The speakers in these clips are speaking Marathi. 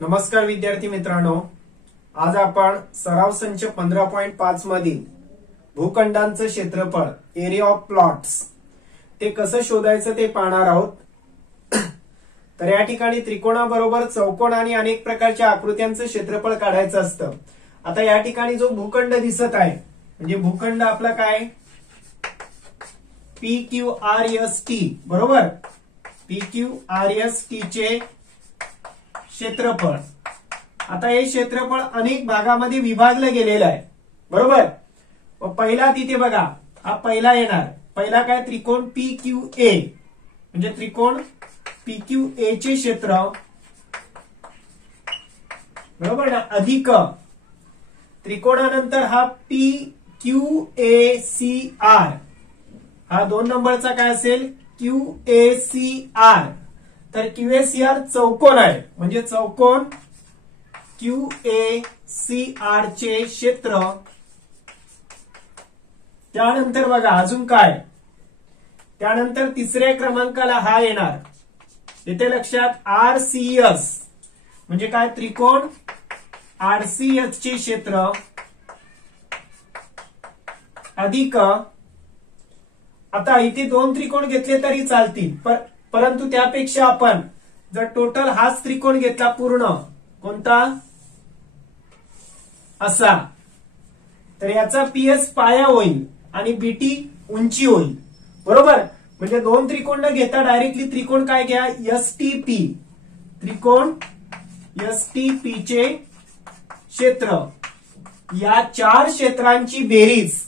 नमस्कार विद्यार्थी मित्रांनो, आज आपण सराव संच 15.5 मधील भूखंडांचं क्षेत्रफळ एरिया ऑफ प्लॉट्स ते कसं शोधायचं ते पाहणार आहोत। तर या ठिकाणी त्रिकोणाबरोबर चौकोन आणि अनेक प्रकारच्या आकृत्यांचं क्षेत्रफळ काढायचं असतं। आता या ठिकाणी जो भूखंड दिसत आहे म्हणजे भूखंड आपला काय PQRST बरोबर, PQRST चे क्षेत्रफळ। आता हे क्षेत्रफळ अनेक भागामध्ये विभागलं गेलेलं आहे बरोबर। पहिला तिथे बघा, हा पहिला येणार, पहिला काय त्रिकोण PQA म्हणजे त्रिकोण PQA चे क्षेत्र बरोबर ना, अधिक त्रिकोणानंतर हा PQACR, हा 2 नंबरचा काय असेल QACR। तर QACR चौकोन आहे म्हणजे चौकोन QACR चे क्षेत्र। त्यानंतर बघा अजून काय, त्यानंतर तिसऱ्या क्रमांकाला हा येणार, इथे लक्षात RCS म्हणजे काय त्रिकोण RCS चे क्षेत्र अधिक, आता इथे 2 त्रिकोण घेतले तरी चालतील परंतु त्यापेक्षा आपण जर टोटल हाच त्रिकोण घेतला पूर्ण, कोणता असा, तर याचा PS पाया होईल आणि BT उंची होईल बरोबर। म्हणजे 2 त्रिकोण न घेता डायरेक्टली त्रिकोण काय घ्या STP, त्रिकोण STP चे क्षेत्र, या 4 क्षेत्रांची बेरीज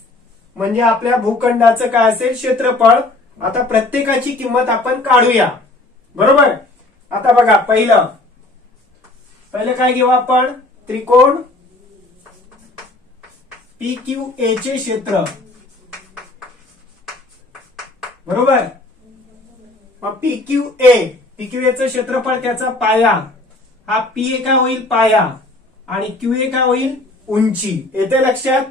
म्हणजे आपल्या भूखंडाचं काय असेल क्षेत्रफळ। आता प्रत्येकाची किंमत आपण काढूया बरोबर। आता बघा पहिलं काय घेऊ आपण, त्रिकोण PQA चे क्षेत्र बरोबर। मग PQA चं क्षेत्रफळ, त्याचा पाया, हा PA काय होईल पाया आणि QA काय होईल उंची। येते लक्षात,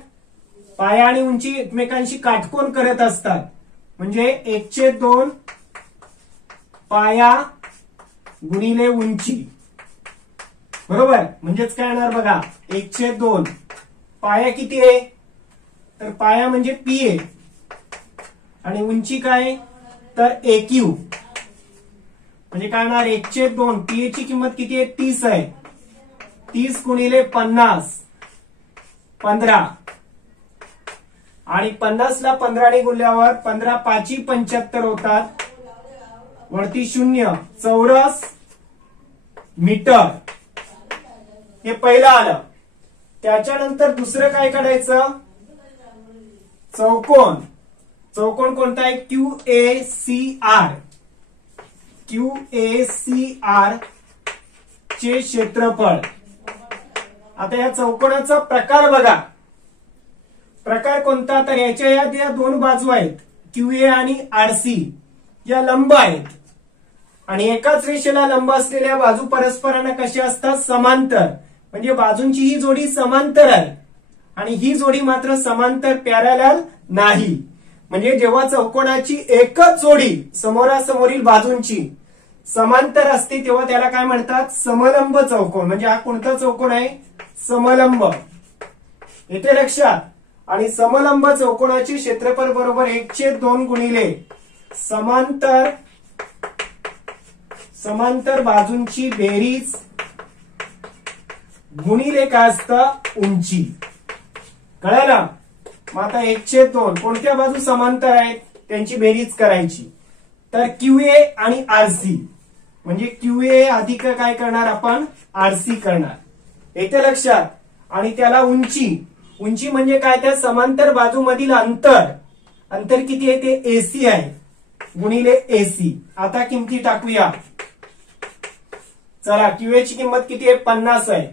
पाया आणि उंची एकमेकांशी काटकोन करत असतात म्हणजे 1/2 पाया गुणिले उंची बरोबर। म्हणजेच काय येणार बघा 1/2, पाया किती आहे तर पाया म्हणजे PA आणि उंची काय तर AQ, म्हणजे काय येणार 1/2, PA ची किंमत किती आहे 30 आहे, 30 गुणिले 50 15 आणि 50 ला 15 ने गुणल्यावर 15 5 75 होतात, वरती 0 चौरस मीटर, हे पहिलं आलं। त्याच्यानंतर दुसरं काय काढायचं, चौकोन कोणता आहे QACR चे क्षेत्रफळ। आता या चौकोनाचा प्रकार बघा, प्रकार कोणता, तर याच्या या 2 बाजू आहेत QA आणि RC, या लंब आहेत आणि एकाच रेषेला लंब असलेल्या बाजू परस्परांना कशा असतात समांतर, म्हणजे बाजूंची ही जोडी समांतर आहे आणि ही जोडी मात्र समांतर पॅरलल नाही। म्हणजे जेव्हा चौकोनाची एकच जोडी समोरासमोरील बाजूंची समांतर असते तेव्हा त्याला काय म्हणतात समलंब चौकोन। म्हणजे हा कोणता चौकोन आहे समलंब, येथे लक्षात। आणि समलंब चौकोनाचे क्षेत्रफळ बरोबर 1/2 गुणिले समांतर बाजूंची बेरीज गुणिले काय असतं उंची, कळलं। मग आता 1/2 कोणत्या बाजू समांतर आहेत त्यांची बेरीज करायची, तर QA आणि RC म्हणजे QA अधिक काय करणार आपण RC करणार, येते लक्षात। आणि त्याला उंची म्हणजे काय, त्या समांतर बाजूमधील अंतर किती आहे ते AC आहे गुणिले AC। आता किमती टाकूया, चला QA ची किंमत किती आहे 50 आहे,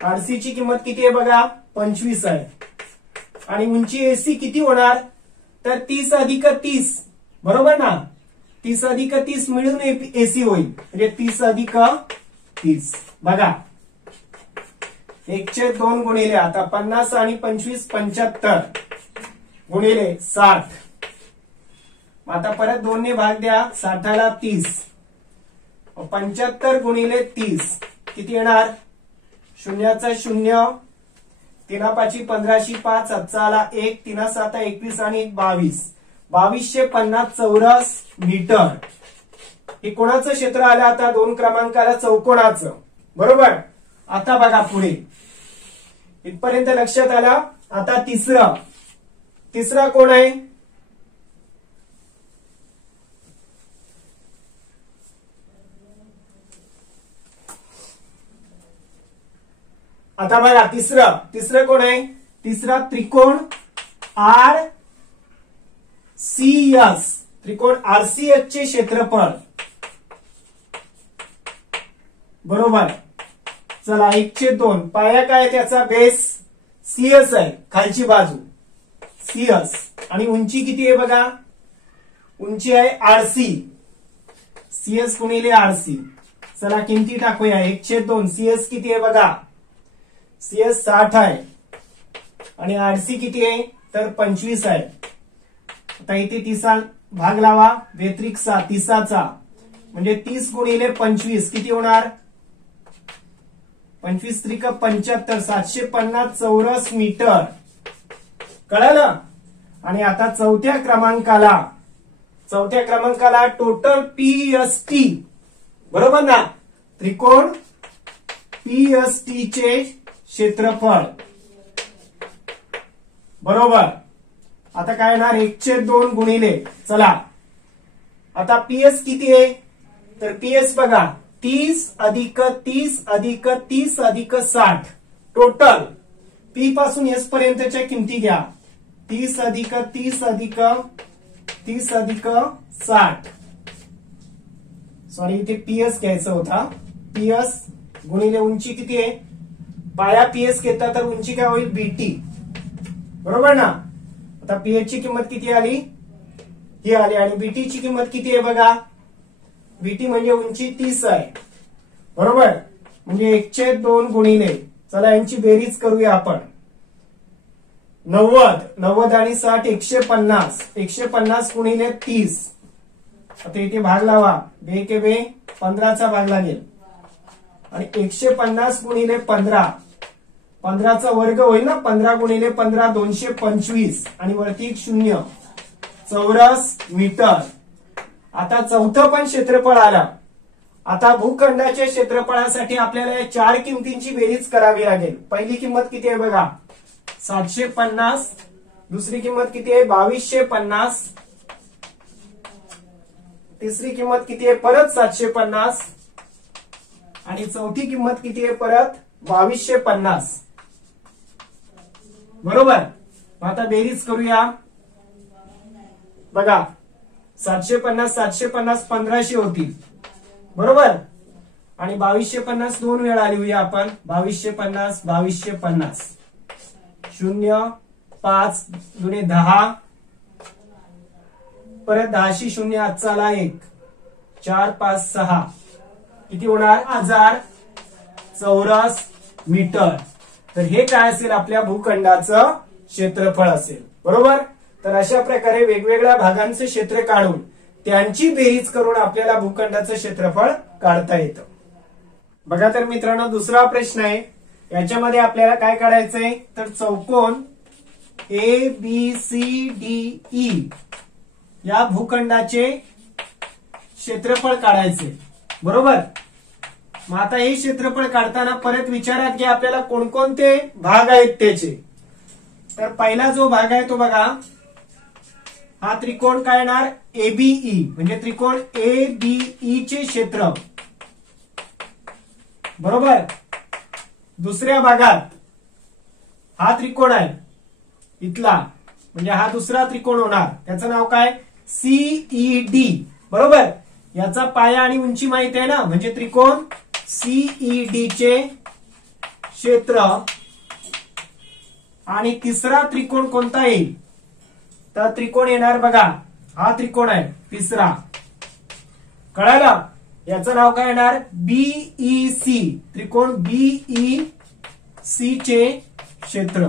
RC ची किंमत किती आहे बघा 25 आहे आणि उंची AC किती होणार तर 30 अधिक 30 बरोबर ना, 30 अधिक 30 मिळून AC होईल म्हणजे 30 अधिक 30 बघा 1/2 गुणिले, आता 50 आणि 25 75 गुणिले 60, आता परत 2 ने भाग द्या, 60 ला 30 75 गुणिले 30 किती येणार? शून्याचा 0, 3 5 15 5 7 1 3 7 21 आणि 1 22, 2250 चौरस मीटर. हे कोणाचं क्षेत्र आलं आता? 2 क्रमांकाला चौकोनाचं. बरोबर. आता बघा पुढे इथपर्यंत लक्षात आला. आता तिसरा कोण आहे? आता बघा तिसरं कोण आहे? तिसरा त्रिकोण RCS. त्रिकोण RCS चे क्षेत्रफळ. बरोबर. चला 1/2 पाया काय? त्याचा बेस CS आहे, खालची बाजू CS. आणि उंची किती आहे बघा? उंची आहे RC. CS गुणिले RC. चला किमती टाकूया. 1/2 CS किती आहे बघा? CS 60 आहे आणि RC किती आहे? तर 25 आहे. आता इथे 30 भाग लावा, व्यतिरिक्त 30चा म्हणजे 30 गुणिले 25 किती होणार? 25 त्रिक 75, 750 चौरस मीटर. कळलं? आणि आता चौथ्या क्रमांकाला टोटल PST. बरोबर ना? त्रिकोण PST चे क्षेत्रफळ. बरोबर. आता काय येणार? 1/2 गुणिले. चला आता PS किती आहे? तर PS बघा 30 अधिक 30 अधिक 30 अधिक 60. टोटल P पासून S पर्यंतच्या किमती घ्या. 30 अधिक 30 अधिक 30 अधिक 60. सॉरी इथे PS घ्यायचा होता. PS गुणिले उंची किती आहे? पाया PS घेतला तर उंची काय होईल? BT. बरोबर ना? आता PS ची किंमत किती आली? ही आली. आणि BT ची किंमत किती आहे बघा? BT म्हणजे उंची 30 आहे. बरोबर. म्हणजे 1/2 गुणिले. चला यांची बेरीज करूया आपण. 90 आणि 60 150. 150 गुणिले 30. आता इथे भाग लावा. 2 के 2 15चा भाग लागेल. आणि 150 गुणिले 15. 15चा वर्ग होईल ना? 15 गुणिले 15 225 आणि वरती 1 0 चौरस मीटर. आता चौथं पण क्षेत्रफळ आलं. आता भूखंडाच्या क्षेत्रफळासाठी आपल्याला या 4 किमतींची बेरीज करावी लागेल. पहिली किंमत किती आहे बघा? 750. दुसरी किंमत किती आहे? 2250. तिसरी किंमत किती आहे? परत 750. आणि चौथी किंमत किती आहे? परत 2250. बरोबर. आता बेरीज करूया. बघा 750 750 1500 होतील. बरोबर. आणि 2250 2 वेळा लिहूया आपण. 2250 2250. 0 5 दुने 10. परत 10शी 0 आजचा 1 4 5 6 किती होणार? 1000 चौरस मीटर. तर हे काय असेल? आपल्या भूखंडाचं क्षेत्रफळ असेल. बरोबर. तर अशा प्रकारे वेगवेगळ्या भागांचं क्षेत्र काढून त्यांची बेरीज करून आपल्याला भूखंडाचं क्षेत्रफळ काढता येतं. बघा तर मित्रांनो दुसरा प्रश्न आहे. याच्यामध्ये आपल्याला काय काढायचंय? तर चौकोन ABCDE या भूखंडाचे क्षेत्रफळ काढायचे. बरोबर. मग आता हे क्षेत्रफळ काढताना परत विचारात घ्या आपल्याला कोणकोणते भाग आहेत त्याचे. तर पहिला जो भाग आहे तो बघा. हा त्रिकोण काय येणार? ABE म्हणजे त्रिकोण ABE चे क्षेत्र. बरोबर. दुसऱ्या भागात हा त्रिकोण आहे इथला म्हणजे हा दुसरा त्रिकोण होणार. त्याचं नाव काय? CED. बरोबर. याचा पाया आणि उंची माहिती आहे ना? म्हणजे त्रिकोण CED चे क्षेत्र. आणि तिसरा त्रिकोण कोणता येईल? तर त्रिकोण येणार बघा. हा त्रिकोण आहे तिसरा. कळालं? याचं नाव काय येणार? BEC. त्रिकोण BEC चे क्षेत्र.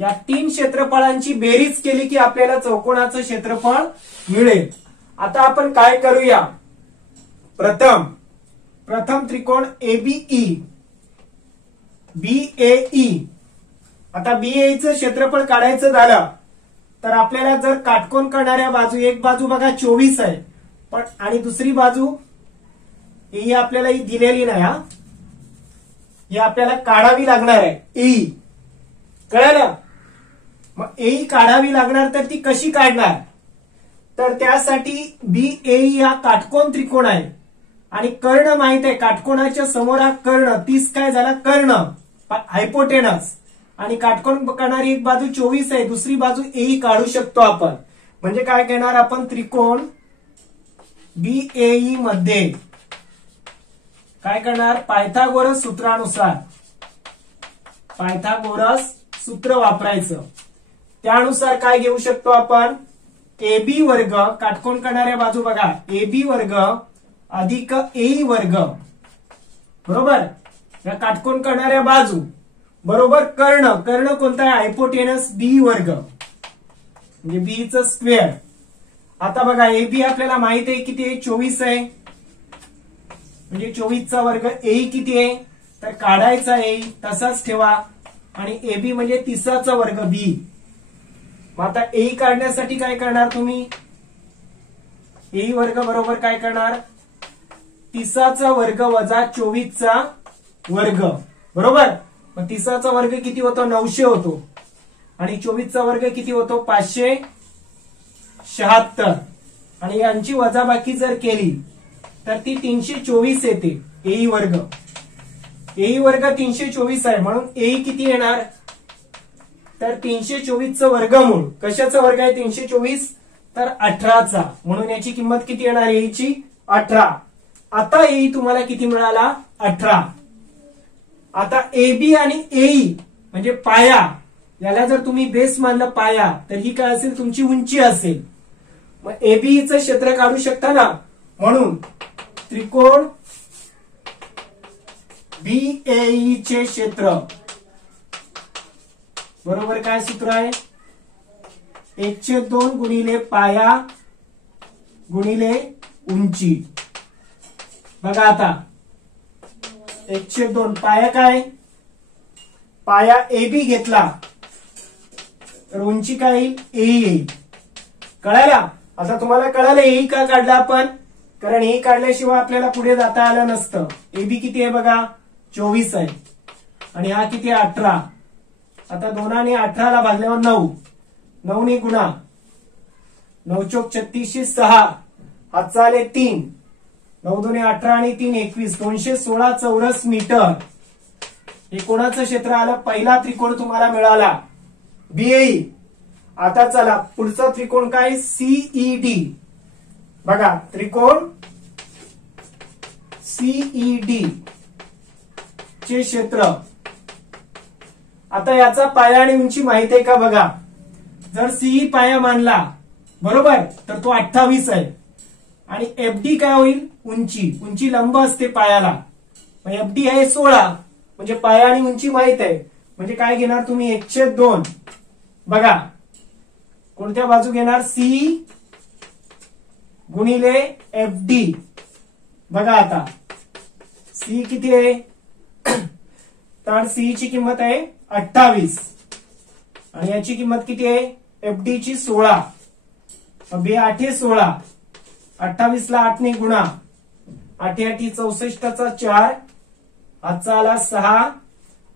या 3 क्षेत्रफळांची बेरीज केली की आपल्याला चौकोनाचं क्षेत्रफळ मिळेल. आता आपण काय करूया? प्रथम त्रिकोण एबीई, बीएई. आता बीएईचं क्षेत्रफळ काढायचं झालं तर आपल्याला जर काटकोन करणाऱ्या बाजू, एक बाजू बघा 24 आहे, पण आणि दुसरी बाजू ही आपल्याला ही दिलेली नाही, हा ही आपल्याला काढावी लागणार आहे. एई कळलं? मग एई काढावी लागणार, तर ती कशी काढणार? तर त्यासाठी बीएई हा काटकोन त्रिकोण आहे आणि कर्ण माहित आहे, काटकोणाच्या समोर हा कर्ण, 30 काय झाला कर्ण, हायपोटेनस, आणि काटकोन करणारी एक बाजू 24 आहे, दुसरी बाजू एई काढू शकतो आपण. म्हणजे काय करणार आपण, त्रिकोण बीएई मध्ये काय करणार, पायथागोरस सूत्रानुसार, पायथागोरस सूत्र वापरायचं. त्यानुसार काय घेऊ शकतो आपण, एबी वर्ग, काटकोन करणाऱ्या बाजू बघा, एबी वर्ग अधिक एई वर्ग, बरोबर, या काटकोन करणाऱ्या बाजू बरोबर कर्ण, कर्ण कोणता आहे, हायपोटेनस बी वर्ग, म्हणजे बी च स्क्वेअर. आता बघा एबी आपल्याला माहित आहे किती आहे, 24 आहे, म्हणजे 24चा वर्ग. एई किती आहे, तर काढायचा एई तसाच ठेवा, आणि एबी म्हणजे 30चा वर्ग बी. मग आता एई काढण्यासाठी काय करणार तुम्ही, एई वर्ग बरोबर काय करणार, 30चा वर्ग वजा 24चा वर्ग, बरोबर. मग 30चा वर्ग किती होतो, 900 होतो, आणि 24चा वर्ग किती होतो, 576, आणि यांची वजाबाकी जर केली तर ती 324 येते. एई वर्ग, एई वर्ग 324 आहे, म्हणून एई किती येणार, तर 324चं वर्गमूळ, कशाचा वर्ग आहे 324, तर 18चा, म्हणून याची किंमत किती येणार, एईची 18. आता एई तुम्हाला किती मिळाला, 18. आता एबी आणि एई म्हणजे पाया, याला जर तुम्ही बेस मानलं पाया, तर ही काय असेल, तुमची उंची असेल. मग एबीचं क्षेत्र काढू शकता ना, म्हणून त्रिकोण बीएई चे क्षेत्र बरोबर काय सूत्र आहे, 1/2 गुणिले पाया गुणिले उंची. बघा आता 1/2, पाया काय, पाया एबी घेतला तर उंची काय येईल, एई येईल. कळायला? आता तुम्हाला कळालं एई का काढला आपण, कारण एई काढल्याशिवाय आपल्याला पुढे जाता आलं नसतं. एबी किती आहे बघा, 24 आहे, आणि हा किती आहे, 18. आता 2 आणि 18 भागल्यावर 9, 9 ने गुणा, 9 चोक 36, 6 हातचा आले 3, 9 2 18 आणि 3 21, 216 चौरस मीटर. हे कोणाचं क्षेत्र आलं, पहिला त्रिकोण तुम्हाला मिळाला बीएई. आता चला पुढचा त्रिकोण काय, सीईडी. बघा त्रिकोण सीईडी चे क्षेत्र. आता याचा पाया आणि उंची माहित आहे का बघा, जर सीई पाया मानला बरोबर, तर तो 28 आहे, आणि एफडी काय होईल, उंची, उंची लंब असते पायाला, एफडी आहे 16, म्हणजे पाया आणि उंची माहित आहे. म्हणजे काय घेणार तुम्ही, 1/2. बघा कोणत्या बाजू घेणार, सी गुणिले एफडी. बघा आता सी किती आहे, तर सी ची किंमत आहे 28, आणि याची किंमत किती आहे, एफडी ची 16. 2 8 16, 28 ला 8 ने गुणा, 8 8 64चा 4, हातचा आला 6,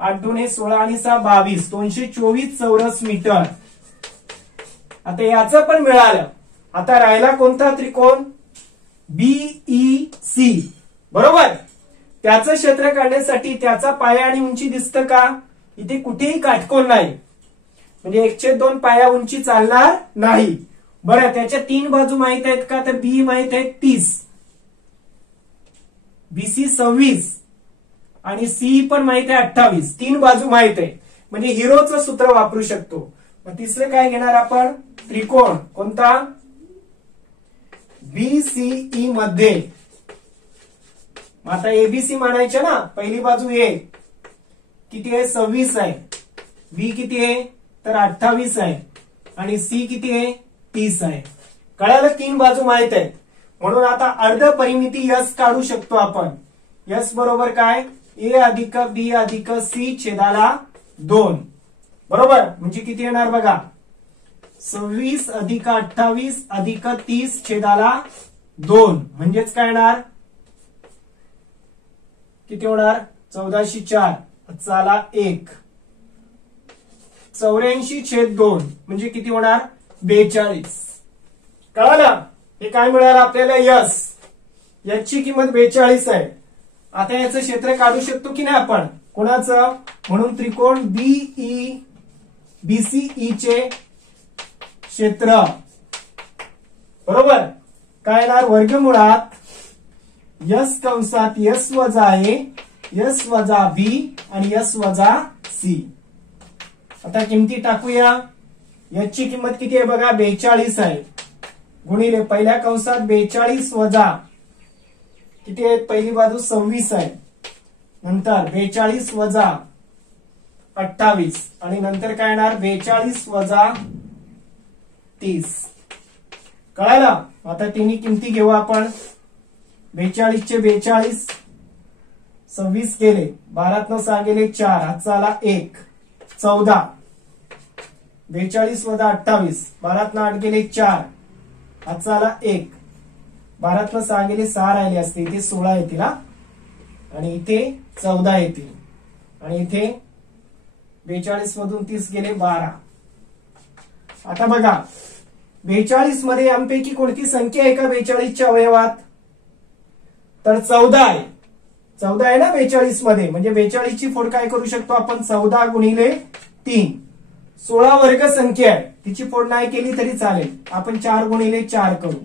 8 2 16 आणि 6 22, 224 चौरस मीटर. आता याचं पण मिळालं. आता राहिला कोणता त्रिकोण, बीईसी, बरोबर. त्याचं क्षेत्र काढण्यासाठी त्याचा पाया आणि उंची दिसतं का, इथे कुठेही काटकोन नाही, म्हणजे 1/2 पाया उंची चालणार नाही. बरं त्याच्या 3 बाजू माहित आहेत का, तर बी माहित आहे 30, बीसी 26 आणि सी पण माहित आहे 28. 3 बाजू माहित आहे, म्हणजे हिरोचं सूत्र वापरू शकतो. मग तिसरं काय घेणार आपण, त्रिकोण कोणता, बीसीई मध्ये. आता एबीसी मानायचे ना, पहिली बाजू ए किती आहे, 26 आहे, बी किती आहे, तर 28 आहे, आणि सी किती आहे, 30 आहे. कळालं, 3 बाजू माहित आहेत. म्हणून आता अर्ध परिमिती यस काढू शकतो आपण. यस बरोबर काय, ए अधिक बी अधिक सी छेदाला 2. बरोबर, म्हणजे किती येणार बघा, 26 अधिक 28 अधिक 30 छेदाला 2. म्हणजेच काय येणार, किती होणार, 1404 चाला 1. 84/2 म्हणजे किती होणार, 42. कळालं, हे काय मिळालं आपल्याला, यस. याची किंमत 42 आहे. आता याचं क्षेत्र काढू शकतो की नाही आपण, कोणाचं, म्हणून त्रिकोण बीई बीसीई चे क्षेत्र बरोबर काय येणार, वर्गमुळात यस कंसात यस वजा ए यस वजा बी आणि यस वजा सी. आता किमती टाकूया. याची किंमत किती आहे बघा, 42 आहे, गुणिले पहिल्या कंसात 42 वजा किती आहे, पहिली बाजू 26 आहे, नंतर 42 वजा 28 आणि नंतर काय येणार, 42 वजा 30. कळालं. आता तिन्ही किमती घेऊ आपण. 42 चे 42, 26 केले, 12 6 गेले 4, हातचा आला 1, 14. 42 वजा 28, 12 8 गेले 4, हातचा आला 1, 12 6 गेले 6 राहिले असते, इथे 16 येतील आणि इथे 14 येतील आणि इथे 42 मधून 30 गेले 12. आता बघा 42 मध्ये यांपैकी कोणती संख्या आहे का 42 च्या अवयवात, तर 14 आहे. 14 आहे ना 42 मध्ये, म्हणजे 42 ची फोड काय करू शकतो आपण, 14 गुणिले 3. 16 वर्ग संख्या आहे, तिची फोड नाही केली तरी चालेल, आपण 4 गुणिले 4 करू.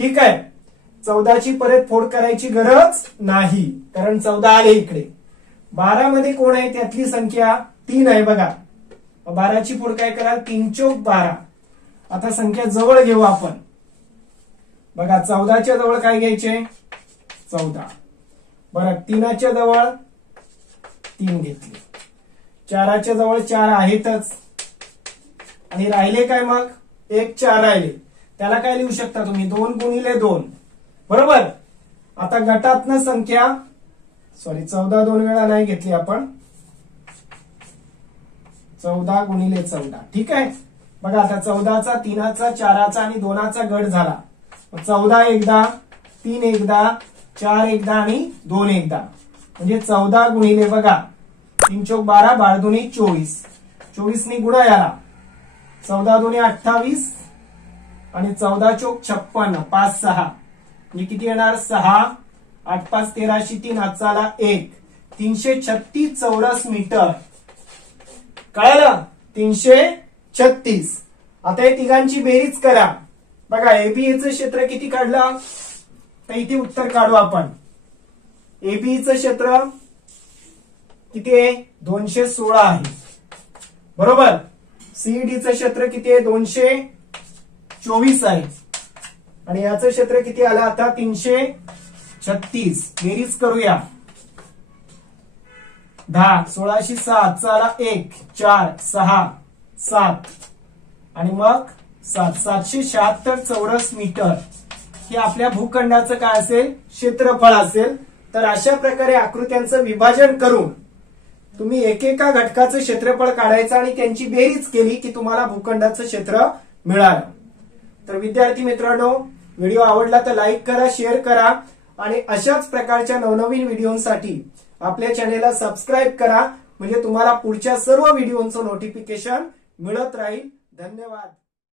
ठीक आहे, 14 ची परत फोड करायची गरज नाही, कारण 14 आले इकडे. 12 मध्ये कोण आहे, त्यातली संख्या 3 आहे बघा, 12 ची फोड काय कराल, 3 चौक 12. आता संख्या जवळ घेऊ आपण बघा, 14 च्या जवळ काय घ्यायचे, 14. बरं, 3 च्या जवळ 3 घेतले, 4 च्या जवळ 4 आहेतच आणि राहिले काय मग, 1 4 राहिले, त्याला काय लिहू शकता तुम्ही, 2 गुणिले 2. बरोबर. आता गटातनं संख्या 14 2 वेळा नाही घेतली आपण, 14 गुणिले 14. ठीक आहे, बघा आता 14चा 3चा 4चा आणि 2चा गट झाला. 14 एकदा, 3 एकदा, 4 एकदा आणि 2 एकदा, म्हणजे 14 गुणिले बघा 3 चौक 12, 12 दुनी 24, 24 ने गुणा याला, 14 दुनी 28 आणि 14 चौक 56, 5 6 म्हणजे किती येणार, 6, 8 5 13 3, हातचा आला 1, 336 चौरस मीटर. कळलं, 336. आता या तिघांची बेरीज करा. बघा एबीएचं क्षेत्र किती काढलं, तर इथे उत्तर काढू आपण. एबीचं क्षेत्र किती आहे, 216 आहे. बरोबर. सीईडीचं क्षेत्र किती आहे, 224 आहे आणि याचं क्षेत्र किती आलं आता, 336. बेरीज करूया. 10 16 7 चाला 1 4 6 7 आणि मग 776 चौरस मीटर हे आपल्या भूखंडाचं काय असेल, क्षेत्रफळ असेल. तर अशा प्रकारे आकृत्यांचं विभाजन करून तुम्ही एकेका घटकाचं क्षेत्रफळ काढायचं आणि त्यांची बेरीज केली की तुम्हाला भूखंडाचं क्षेत्र मिळालं. तर विद्यार्थी मित्रांनो, व्हिडिओ आवडला तर लाईक करा, शेअर करा आणि अशाच प्रकारच्या नवनवीन व्हिडिओसाठी आपल्या चॅनेलला सबस्क्राईब करा, म्हणजे तुम्हाला पुढच्या सर्व व्हिडिओचं नोटिफिकेशन मिळत राहील. धन्यवाद.